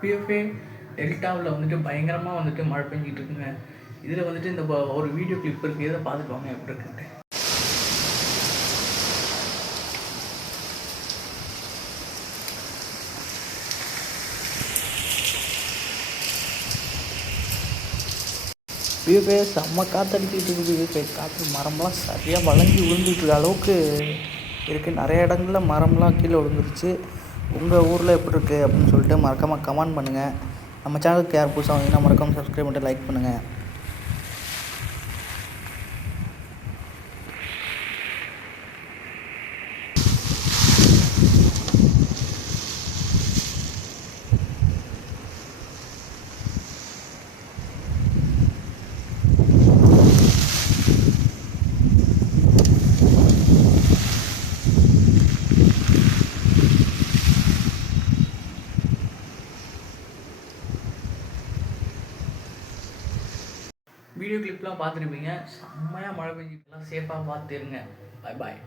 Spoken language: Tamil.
பிஎஃப்ஏ டெல்டாவில் வந்துட்டு பயங்கரமாக வந்துட்டு மழை பெஞ்சிட்டு இருக்குங்க. இதில் வந்துட்டு இந்த ஒரு வீடியோ கிளிப் இருக்குது இதை பார்த்துக்குவாங்க எப்படி இருக்குன்ட்டு பிஎஃப்ஏ செம்ம காற்றடிச்சிட்டு இருக்குது. பிஎஃப்ஏ காற்று மரம்லாம் சரியாக வளைஞ்சி விழுந்துட்டு இருக்க அளவுக்கு இருக்குது நிறைய இடங்களில் மரம்லாம் கீழே விழுந்துருச்சு. உங்கள் ஊரில் எப்படி இருக்குது அப்படின்னு சொல்லிட்டு மறக்காமல் கமெண்ட் பண்ணுங்கள் நம்ம சேனலுக்கு யார் புதுசாக வந்தீங்கன்னா மறக்காமல் சப்ஸ்கிரைப் பண்ணிட்டு லைக் பண்ணுங்கள் வீடியோ கிளிப்லாம் பார்த்துருப்பீங்க. செம்மையாக மழை பெஞ்சிக்கலாம் சேஃபாக பார்த்துருங்க பாய் பாய்